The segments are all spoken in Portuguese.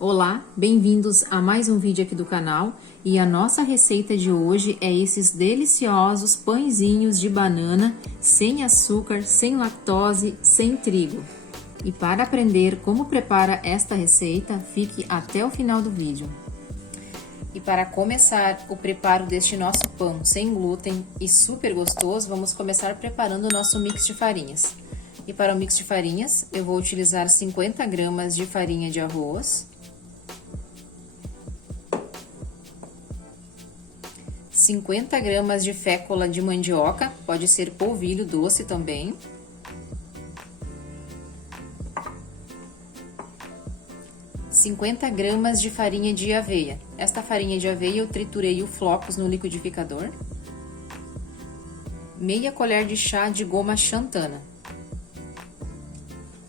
Olá, bem-vindos a mais um vídeo aqui do canal e a nossa receita de hoje é esses deliciosos pãezinhos de banana sem açúcar, sem lactose, sem trigo. E para aprender como prepara esta receita, fique até o final do vídeo. E para começar o preparo deste nosso pão sem glúten e super gostoso, vamos começar preparando o nosso mix de farinhas. E para o mix de farinhas, eu vou utilizar 50 gramas de farinha de arroz, 50 gramas de fécula de mandioca, pode ser polvilho doce também, 50 gramas de farinha de aveia. Esta farinha de aveia eu triturei os flocos no liquidificador, meia colher de chá de goma xantana.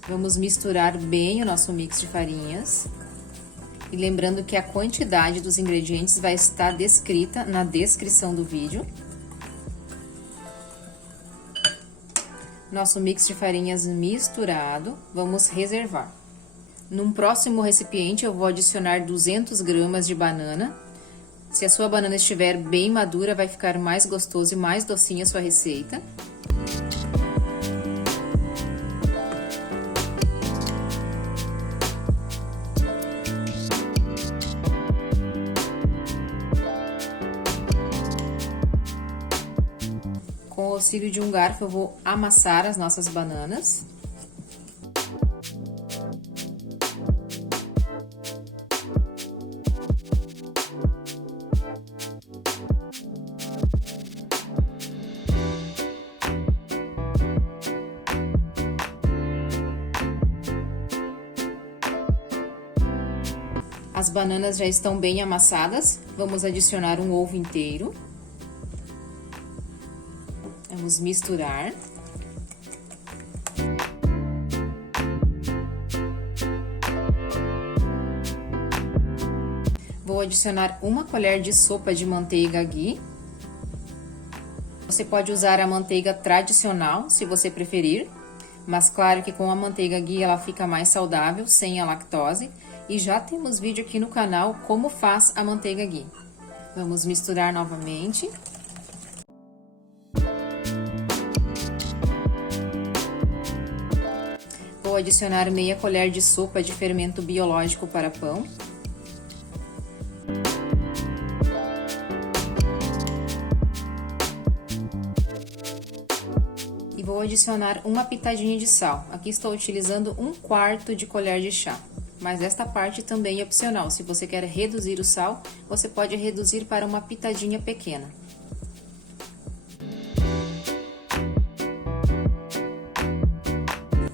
Vamos misturar bem o nosso mix de farinhas. E lembrando que a quantidade dos ingredientes vai estar descrita na descrição do vídeo. Nosso mix de farinhas misturado, vamos reservar. Num próximo recipiente eu vou adicionar 200 gramas de banana. Se a sua banana estiver bem madura, vai ficar mais gostoso e mais docinha a sua receita. Com o auxílio de um garfo, eu vou amassar as nossas bananas. As bananas já estão bem amassadas, vamos adicionar um ovo inteiro. Vamos misturar. Vou adicionar uma colher de sopa de manteiga ghee. Você pode usar a manteiga tradicional, se você preferir, mas claro que com a manteiga ghee ela fica mais saudável, sem a lactose. E já temos vídeo aqui no canal como faz a manteiga ghee. Vamos misturar novamente. Vou adicionar meia colher de sopa de fermento biológico para pão. E vou adicionar uma pitadinha de sal. Aqui estou utilizando 1/4 de colher de chá. Mas esta parte também é opcional. Se você quer reduzir o sal, você pode reduzir para uma pitadinha pequena.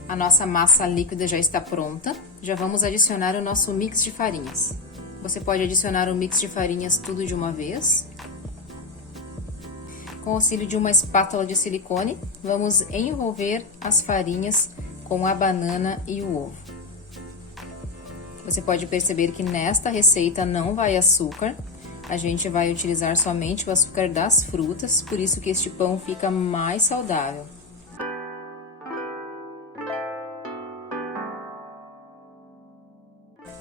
A nossa massa líquida já está pronta. Já vamos adicionar o nosso mix de farinhas. Você pode adicionar o mix de farinhas tudo de uma vez. Com o auxílio de uma espátula de silicone, vamos envolver as farinhas com a banana e o ovo. Você pode perceber que nesta receita não vai açúcar. A gente vai utilizar somente o açúcar das frutas, por isso que este pão fica mais saudável.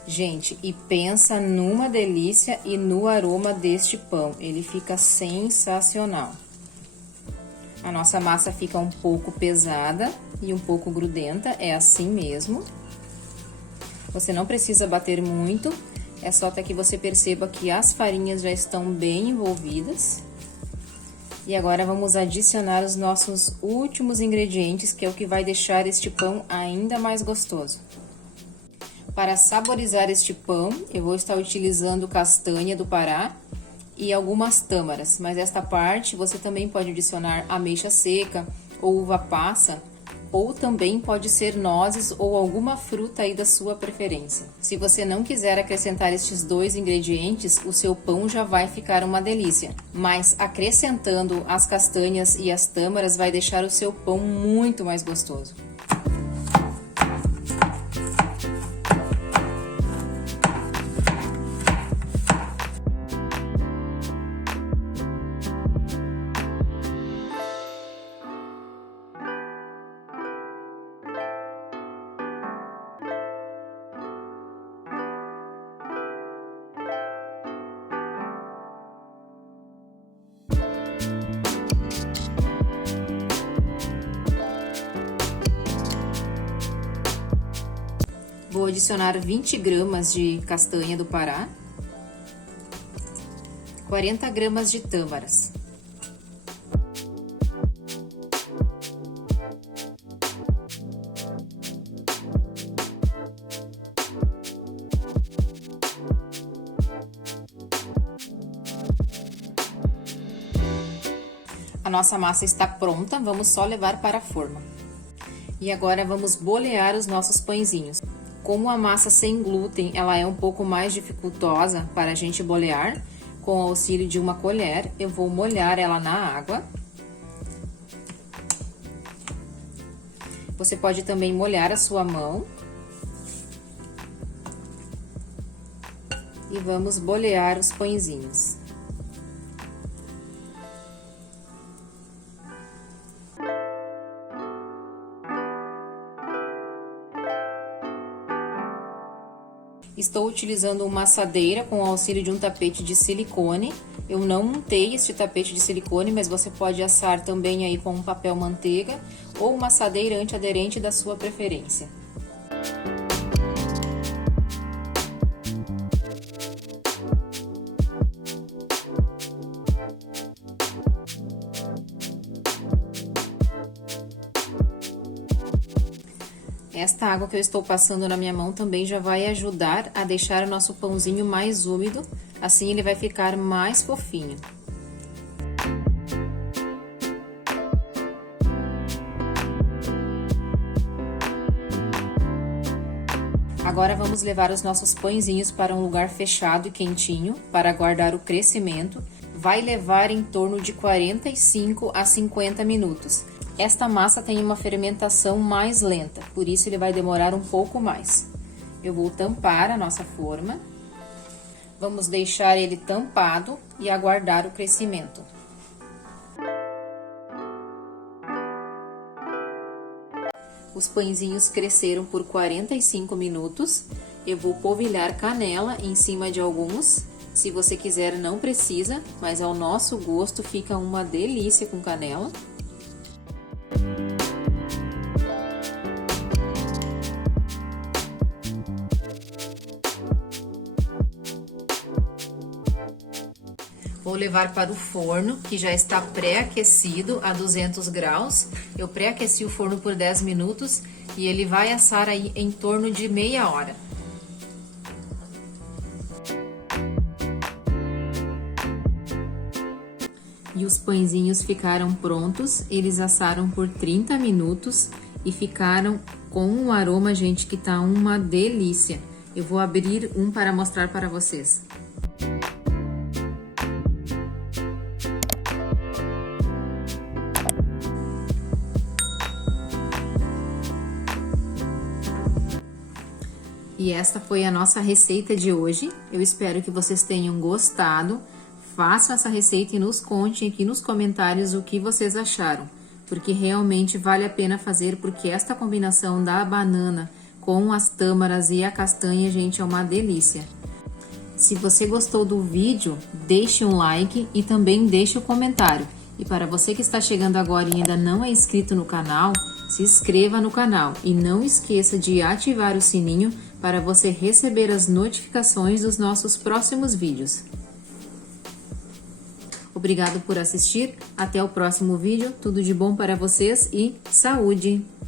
Gente, e pensa numa delícia e no aroma deste pão, ele fica sensacional. A nossa massa fica um pouco pesada e um pouco grudenta, é assim mesmo. Você não precisa bater muito, é só até que você perceba que as farinhas já estão bem envolvidas. E agora vamos adicionar os nossos últimos ingredientes, que é o que vai deixar este pão ainda mais gostoso. Para saborizar este pão, eu vou estar utilizando castanha do Pará e algumas tâmaras, mas esta parte você também pode adicionar ameixa seca ou uva passa, ou também pode ser nozes ou alguma fruta aí da sua preferência. Se você não quiser acrescentar estes dois ingredientes, o seu pão já vai ficar uma delícia, mas acrescentando as castanhas e as tâmaras vai deixar o seu pão muito mais gostoso. adicionar 20 gramas de castanha do Pará, 40 gramas de tâmaras. A nossa massa está pronta, vamos só levar para a forma. E agora vamos bolear os nossos pãezinhos. Como a massa sem glúten, ela é um pouco mais dificultosa para a gente bolear, com o auxílio de uma colher, eu vou molhar ela na água. Você pode também molhar a sua mão. E vamos bolear os pãezinhos. Estou utilizando uma assadeira com o auxílio de um tapete de silicone. Eu não untei este tapete de silicone, mas você pode assar também aí com um papel manteiga ou uma assadeira antiaderente da sua preferência. Esta água que eu estou passando na minha mão também já vai ajudar a deixar o nosso pãozinho mais úmido, assim ele vai ficar mais fofinho. Agora vamos levar os nossos pãezinhos para um lugar fechado e quentinho para guardar o crescimento. Vai levar em torno de 45 a 50 minutos. Esta massa tem uma fermentação mais lenta, por isso ele vai demorar um pouco mais. Eu vou tampar a nossa forma. Vamos deixar ele tampado e aguardar o crescimento. Os pãezinhos cresceram por 45 minutos. Eu vou polvilhar canela em cima de alguns. Se você quiser, não precisa, mas ao nosso gosto fica uma delícia com canela. Vou levar para o forno, que já está pré-aquecido a 200 graus. Eu pré-aqueci o forno por 10 minutos e ele vai assar aí em torno de meia hora. E os pãezinhos ficaram prontos, eles assaram por 30 minutos e ficaram com um aroma, gente, que tá uma delícia. Eu vou abrir um para mostrar para vocês. E esta foi a nossa receita de hoje. Eu espero que vocês tenham gostado. Façam essa receita e nos contem aqui nos comentários o que vocês acharam. Porque realmente vale a pena fazer, porque esta combinação da banana com as tâmaras e a castanha, gente, é uma delícia. Se você gostou do vídeo, deixe um like e também deixe um comentário. E para você que está chegando agora e ainda não é inscrito no canal, se inscreva no canal e não esqueça de ativar o sininho para você receber as notificações dos nossos próximos vídeos. Obrigado por assistir, até o próximo vídeo, tudo de bom para vocês e saúde!